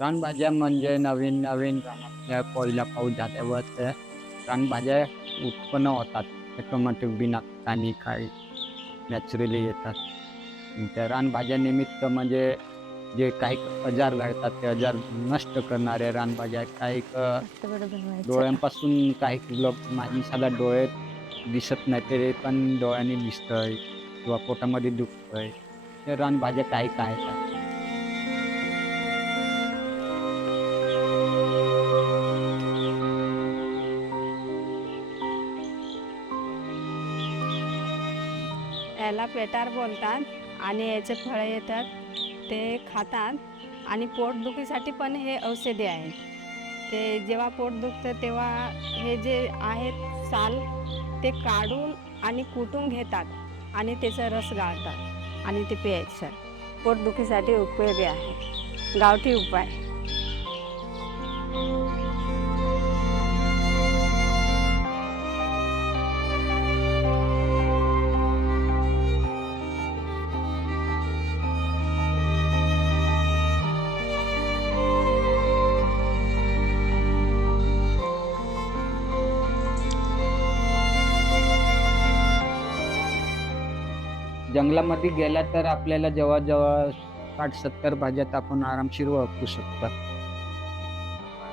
रानभाज्या म्हणजे नवीन-नवीन रानातल्या पहिला पाऊस झाल्यावर त्या रानभाज्या उत्पन्न होतात. ऑटोमॅटिक बिना खताने काही नॅचरली येतात. त्या रानभाज्या निमित्त म्हणजे जे काही आजार घडतात, ते आजार नष्ट करणाऱ्या रानभाज्या काही मस्तपणे बनवायचं. डोळ्यांपासून काही माणसाला डोळे दिसत नाही, तरी पण डोळ्यांनी दिसतंय किंवा पोटामध्ये दुखतंय. त्या रानभाज्या काही काय आहेत. याला पेटार बोलतात आणि याचे फळं येतात ते खातात आणि पोटदुखीसाठी पण हे औषधी आहे. ते जेव्हा पोट दुखतं तेव्हा हे जे आहेत साल ते काढून आणि कुटून घेतात आणि त्याचा रस गाळतात आणि ते प्यायचं. पोटदुखीसाठी उपयोगी आहे, गावठी उपाय. जंगलामध्ये गेला तर आपल्याला जवळ-जवळ 60-70 भाज्यात आपण आरामशीर ओळखू शकतो.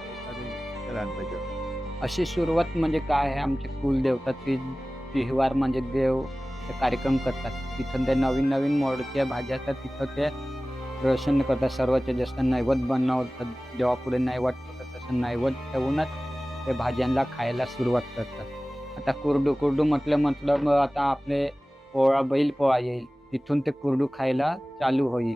एखादी लहानपणी अशी सुरुवात म्हणजे काय आहे, आमचे कुलदेवता त्रिवार म्हणजे देव ते कार्यक्रम करतात. तिथं ते नवीन-नवीन मोडक्या भाज्या तर तिथं ते प्रसन्न करतात. सर्वांच्या जास्त नैवेद्य बनवतात. जेव्हा पुढे नैवेद्य होतं तसं नैवेद्य ठेवूनच ते भाज्यांना खायला सुरुवात करतात. आता कुरडू म्हटलं मग आता आपले बैलपोळा येईल. तिथून ते कुरडू खायला चालू होईल.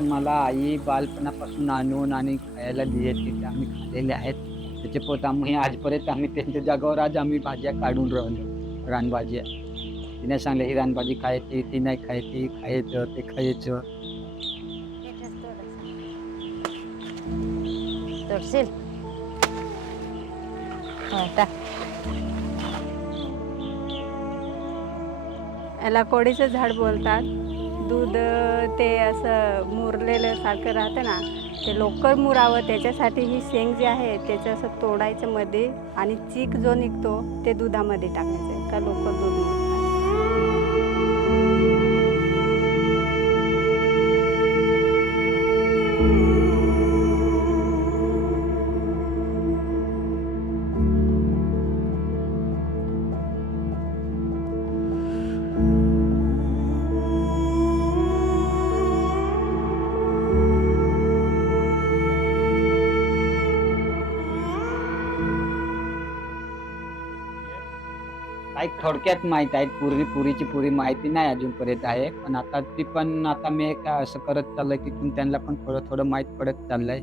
मला आई बालपणापासून आणून आणि खायला द्यायची ते आम्ही खाल्लेले आहेत. त्याचे पोत आजपर्यंत त्यांच्या जागेवर आज आम्ही भाज्या काढून राहिलो, रानभाज्या. तिने सांगले ही रानभाजी खायची, ती नाही खायची, खायचं, ते खायचं. तोडशील टाक. याला कोडीचं झाड बोलतात. दूध ते असं मुरलेलं सारखं राहतं ना, ते लवकर मुरावं त्याच्यासाठी ही शेंग जी आहे त्याचं असं तोडायचं मध्ये आणि चीक जो निघतो ते दुधामध्ये टाकायचं का लवकर दूध मुरतं. काही थोडक्यात माहीत आहेत. पुरीची पुरी माहिती नाही अजूनपर्यंत आहे. पण आता मी काय असं करत चाललोय, तिथून त्यांना पण थोडं-थोडं माहीत पडत चाललंय.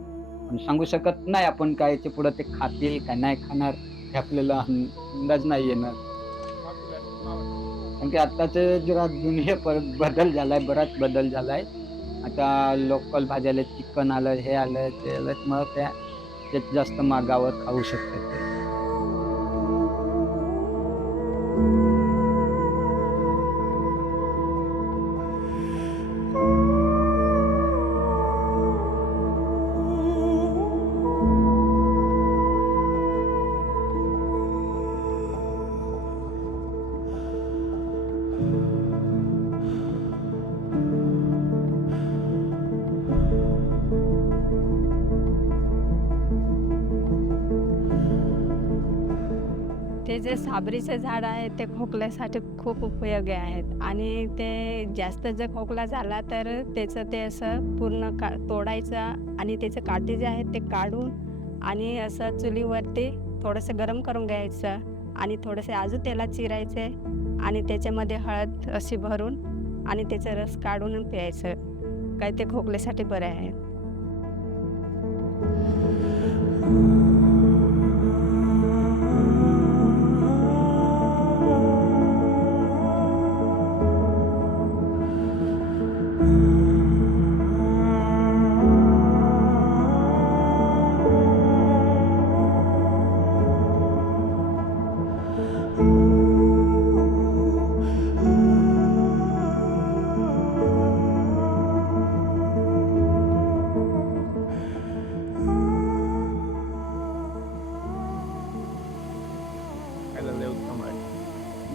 पण सांगू शकत नाही आपण काय याच्या पुढे ते खातील का नाही खाणार हे आपल्याला अंदाज नाही येणार. कारण की आत्ताचं जरा दुनिया परत बदल झालाय, बराच बदल झालाय. आता लोकल भाज्याला चिकन आलं, हे आलं, ते आलं. मग त्यात जास्त मागावर खाऊ शकतात ते. हे जे साबरीचे झाड आहे ते खोकल्यासाठी खूप उपयोगी आहेत आणि ते जास्त जर खोकला झाला तर त्याचं ते असं पूर्ण तोडायचं आणि त्याचे काठी जे आहेत ते काढून आणि असं चुलीवरती थोडंसं गरम करून घ्यायचं आणि थोडेसे अजून तेलात चिरायचे आणि त्याच्यामध्ये हळद अशी भरून आणि त्याचा रस काढून प्यायचं. काय ते खोकल्यासाठी बरं आहे.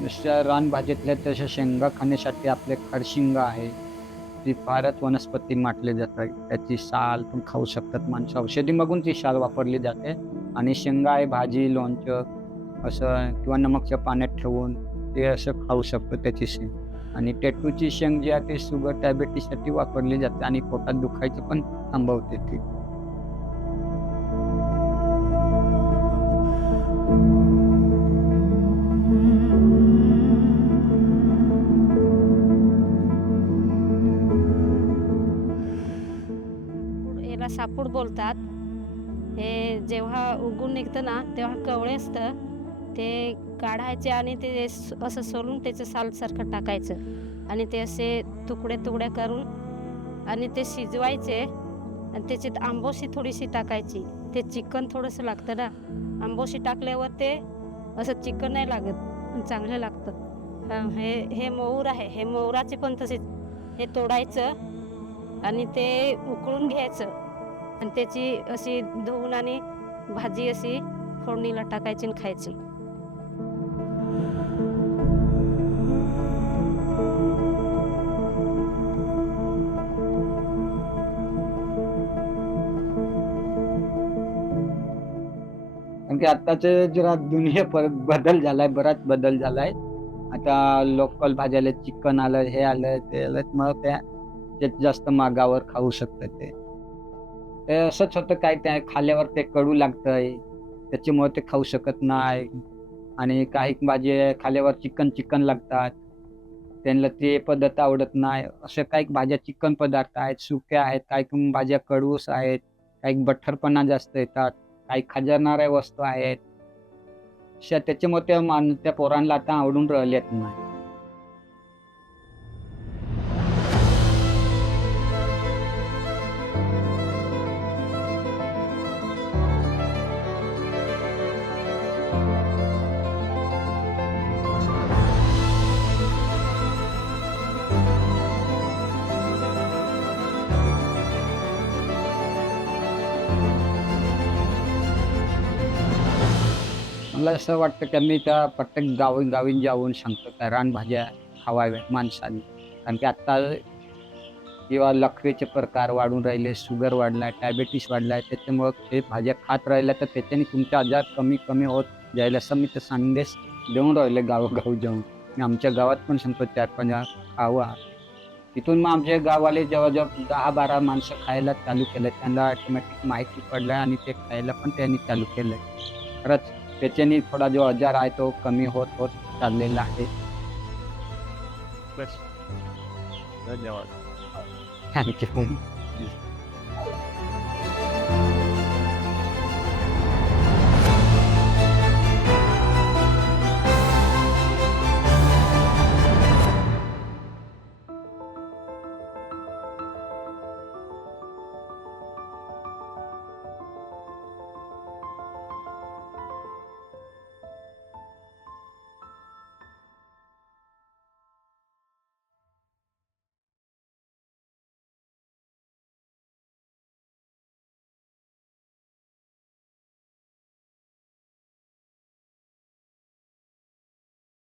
नुसत्या रानभाजीतल्या तशा शेंगा खाण्यासाठी आपले खडशिंगा आहे, ती फारच वनस्पती मानली जातात. त्याची साल पण खाऊ शकतात माणसं. औषधी मागून ती साल वापरली जाते आणि शेंगा आहे भाजी, लोणचं असं किंवा नमकच्या पाण्यात ठेवून ते असं खाऊ शकतो त्याची शेंग. आणि टेटूची शेंग जी आहे ती शुगर डायबिटीससाठी वापरली जाते आणि पोटात दुखायचं पण थांबवते ती. याला सापूड बोलतात. हे जेव्हा उगून निघतं ना तेव्हा कवळे असतं ते काढायचे आणि ते असं सोलून त्याचं सालसारखं टाकायचं आणि ते असे तुकडे तुकडे करून आणि ते शिजवायचे आणि त्याच्यात आंबोशी थोडीशी टाकायची. ते चिकन थोडंसं लागतं ना, आंबोशी टाकल्यावर ते असं चिकन नाही लागत, चांगलं लागतं. हे मोहूर आहे, हे मोहराचे पण तसेच हे तोडायचं आणि ते उकळून घ्यायचं आणि त्याची अशी धुवून आणि भाजी अशी फोडणीला टाकायची आणि खायची. कारण की आत्ताचे जरा दुनिया परत बदल झालाय, बराच बदल झालाय. आता लोकल भाज्याला चिकन आलं, हे आलं, ते आलं, मग ते जास्त मागावर खाऊ शकतात ते. ते असंच होतं काय ते खाल्ल्यावर ते कडू लागतंय, त्याच्यामुळे ते खाऊ शकत नाही. आणि काही भाजी खाल्ल्यावर चिकन लागतात, त्यांना ते पद्धत आवडत नाही. अशा काही भाज्या चिकन पदार्थ आहेत, सुक्या आहेत, काही भाज्या कडूस आहेत, काही बठ्ठरपणा जास्त येतात, काही खाजरणाऱ्या वस्तू आहेत. त्याच्यामुळे त्या पोरांना आता आवडून राहिलेत नाही. मला असं वाटतं की मी त्या प्रत्येक गावी जाऊन सांगतो त्या रानभाज्या खावाव्यात माणसाने. कारण की आत्ता किंवा लकवेचे प्रकार वाढून राहिले, शुगर वाढलाय, डायबिटीस वाढलाय. त्याच्यामुळं ते भाज्या खात राहिल्या तर त्याच्याने तुमचे आजार कमी होत जाईल असं मी तर संदेश देऊन राहिले गावोगावी जाऊन. मी आमच्या गावात पण सांगतो 4-5 खावा. तिथून मग आमच्या गाववाले जवळजवळ 10-12 माणसं खायला चालू केलं. त्यांना ऑटोमॅटिक माहिती पडलं आणि ते खायला पण त्यांनी चालू केलं. खरंच त्याच्याने थोडा जो आजार आहे तो कमी होत चाललेला आहे. धन्यवाद. थँक्यू.